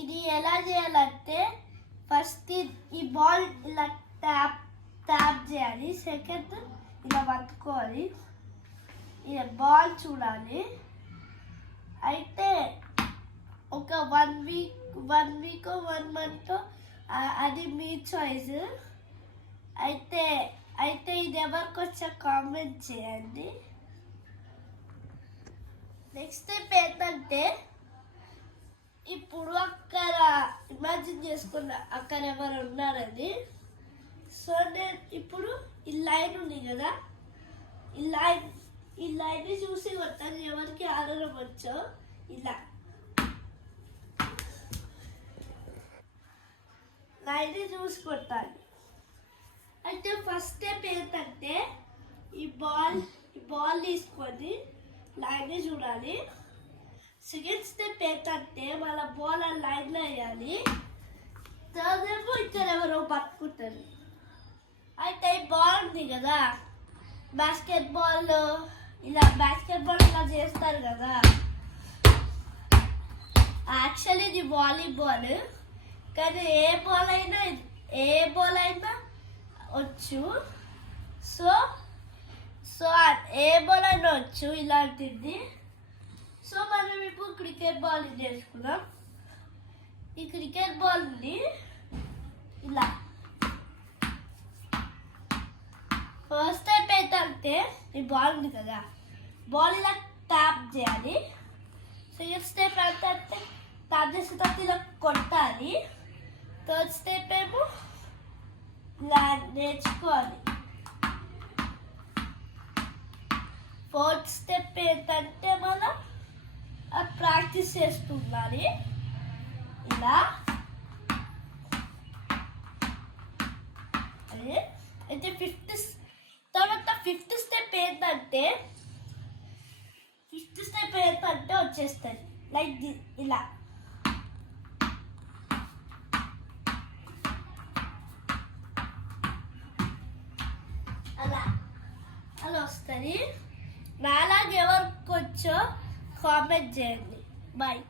ఇది ఎలా చేయాలంటే ఫస్ట్ ఈ బాల్ ఇలా ట్యాప్ ట్యాప్ చేయాలి. సెకండ్ ఇలా పట్టుకోవాలి. ఇలా బాల్ చూడాలి. అయితే ఒక 1 వీక్ 1 మంత్ అది మీ చాయిస్. అయితే ఇది ఎవరికి వచ్చా కామెంట్ చేయండి. నెక్స్ట్ స్టెప్ ఏంటంటే ఇప్పుడు అక్కడ ఇమాజిన్ చేసుకున్న అక్కడ ఎవరు ఉన్నారని. సో నేను ఇప్పుడు ఈ లైన్ ఉంది కదా, ఈ లైన్ చూసి కొట్టాను. ఎవరికి ఆడడం వచ్చో ఇలా లైన్ చూసి కొట్టాలి. అయితే ఫస్ట్ స్టెప్ ఏంటంటే ఈ బాల్ తీసుకొని లైన్ చూడాలి. సెకండ్ స్టెప్ ఏంటంటే మన బాల్ ఆ లైన్లో వేయాలి. థర్డ్ ఏమో ఇక్కడ ఎవరో పట్టుకుంటారు. అయితే ఈ బాల్ ఉంది కదా, బాస్కెట్బాల్ ఇలా చేస్తారు కదా. యాక్చువల్లీ ఇది వాలీబాల్, కానీ ఏ బాల్ అయినా వచ్చు. సో ఏ బాల్ అయినా వచ్చు ఇలాంటిది. సో మనం ఇప్పుడు క్రికెట్ బాల్ చేసుకున్నాం. ఈ క్రికెట్ బాల్ని ఇలా ఫస్ట్ స్టెప్ ఏంటంటే ఈ బాల్ ఉంది కదా, బాల్ ఇలా ట్యాప్ చేయాలి. సెకండ్ స్టెప్ ఏంటంటే ట్యాప్ చేసిన తర్వాత ఇలా కొట్టాలి. థర్డ్ స్టెప్ ఏమో ఇలా నేర్చుకోవాలి. ఫోర్త్ స్టెప్ ఏంటంటే మనం ప్రాక్టీస్ చేస్తుండాలి ఇలా. అదే అయితే ఫిఫ్త్ స్టెప్ ఏంటంటే వచ్చేస్తుంది లైక్ ఇలా. అలా వస్తుంది. నాలాగా ఎవరికి వచ్చో కామెంట్ చేయండి. బాయ్.